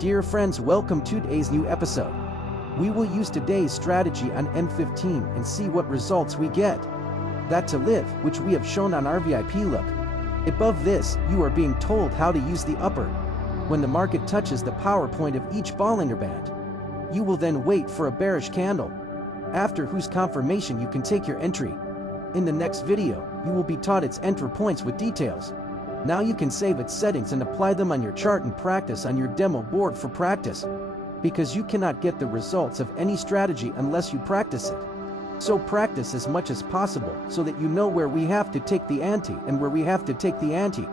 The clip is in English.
Dear friends, welcome to today's new episode. We will use today's strategy on M15 and see what results we get. That to live, which we have shown on our VIP look. Above this, you are being told how to use the upper. When the market touches the power point of each Bollinger Band, you will then wait for a bearish candle, after whose confirmation you can take your entry. In the next video, you will be taught its entry points with details. Now you can save its settings and apply them on your chart and practice on your demo board for practice. Because you cannot get the results of any strategy unless you practice it. So practice as much as possible so that you know where we have to take the ante and where we have to take the ante.